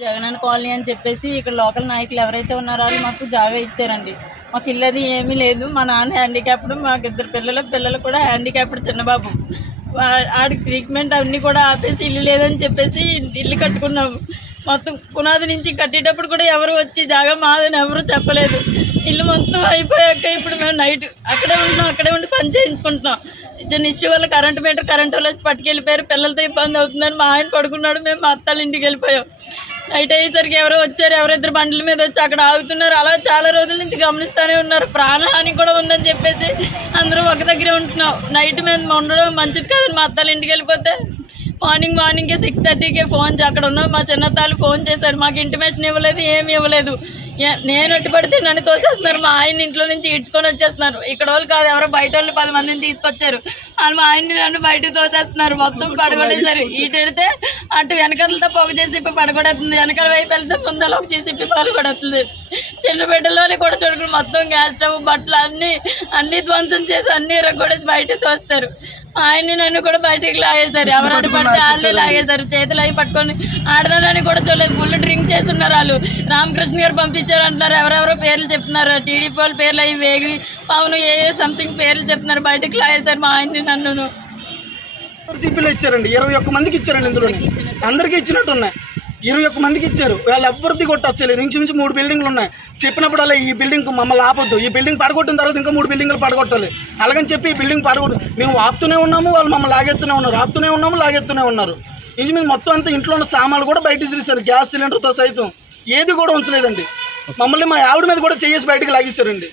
Jagananna colony అని చెప్పేసి ఇక్కడ లోకల్ నాయకులు ఎవరైతే ఉన్నారో వాళ్ళు మాకు జాగా ఇచ్చారండి. మాకు ఇల్లు అది ఏమీ లేదు. మా నాన్న హ్యాండిక్యాప్డ్, మాకు 2 పిల్లలు కూడా హ్యాండిక్యాప్డ్. చిన్నబాబు ఆడికి ట్రీట్మెంట్ అన్నీ కూడా ఆపేసి ఇల్లు లేదని చెప్పేసి ఇల్లు కట్టుకున్నాము. మొత్తం పునాది నుంచి కట్టేటప్పుడు కూడా ఎవరు వచ్చి జాగా మాదని ఎవరు చెప్పలేదు. ఇల్లు మొత్తం అయిపోయాక ఇప్పుడు మేము నైట్ అక్కడే ఉంటున్నాం, అక్కడే ఉండి పని చేయించుకుంటున్నాం. చిన్న ఇష్యూ వల్ల కరెంటు వాళ్ళు వచ్చి పట్టుకెళ్ళిపోయారు. పిల్లలతో ఇబ్బంది అవుతుందని మా ఆయన పడుకున్నాడు, మేము మా అత్తాల ఇంటికి వెళ్ళిపోయాం. నైట్ అయ్యేసరికి ఎవరో వచ్చారు, ఎవరిద్దరు బండ్ల మీద వచ్చి అక్కడ ఆగుతున్నారు. అలా చాలా రోజుల నుంచి గమనిస్తూనే ఉన్నారు. ప్రాణహాని కూడా ఉందని చెప్పేసి అందరూ ఒక దగ్గరే ఉంటున్నాం. నైట్ మేము ఉండడం మంచిది కాదని మా అత్తాల ఇంటికి వెళ్ళిపోతే మార్నింగే 6:30కే ఫోన్ అక్కడ ఉన్న మా చిన్నత్తాలు ఫోన్ చేశారు. మాకు ఇంటిమేషన్ ఇవ్వలేదు, ఏమి ఇవ్వలేదు. నేను అట్టుపడితే నన్ను తోసేస్తున్నారు. మా ఆయన ఇంట్లో నుంచి ఇడ్చుకొని వచ్చేస్తున్నారు. ఇక్కడ వాళ్ళు కాదు, ఎవరో బయట వాళ్ళు 10 మందిని తీసుకొచ్చారు. వాళ్ళు మా ఆయన్ని నన్ను బయటకు తోసేస్తున్నారు. మొత్తం పడగొట్టేశారు. ఇటు వెళితే అటు వెనకలతో పొగ చేసి పడగొడుతుంది, వెనకాల వైపు వెళ్తే ముందర ఒక చేసి పడగొడుతుంది. చిన్న బిడ్డలోని కూడా చూడకుండా మొత్తం గ్యాస్ స్టవ్, బట్టలు అన్నీ ధ్వంసం చేసి అన్నీ ఇరగొడేసి బయటకు తోస్తారు. ఆయన్ని నన్ను కూడా బయటికి లాగేశారు. ఎవరు పడితే వాళ్ళే లాగేశారు. చేతులు అవి పట్టుకొని ఆడదానని కూడా చూడలేదు. ఫుల్ డ్రింక్ చేస్తున్నారు వాళ్ళు. రామకృష్ణ గారు పంపించారు అంటున్నారు. ఎవరెవరో పేర్లు చెప్తున్నారు. టీడీపీ వాళ్ళ పేర్లు అవి వేగి పవన్ సంథింగ్ పేర్లు చెప్తున్నారు. బయటకు లాగేశారు మా ఆయన్ని నన్ను. సిపిలో ఇచ్చారండి, 21 మందికి ఇచ్చారండి. ఇందులో అందరికీ ఇచ్చినట్టున్నాయి. 21 మందికి ఇచ్చారు. వాళ్ళు ఎవరిది కొట్టచ్చలేదు. ఇంచుమించు 3 బిల్డింగ్లు ఉన్నాయి. చెప్పినప్పుడు అలా ఈ బిల్డింగ్ మమ్మల్ని ఆపొద్దు, ఈ బిల్డింగ్ పడగొట్టిన తర్వాత ఇంకా 3 బిల్డింగ్లు పడగొట్టాలి అలాగని చెప్పి ఈ బిల్డింగ్ పడగొట్టు మేము ఆపుతూనే ఉన్నాము. వాళ్ళు మమ్మల్ని లాగెత్తూనే ఉన్నారు, ఆపుతూనే ఉన్నాము, లాగెత్తూనే ఉన్నారు. ఇంచుమించు మొత్తం అంతా ఇంట్లో ఉన్న సామాన్లు కూడా బయట తీశారు. గ్యాస్ సిలిండర్తో సైతం ఏది కూడా ఉంచలేదండి. మమ్మల్ని మా ఆవిడ మీద కూడా చేసి బయటకు లాగేశారండి.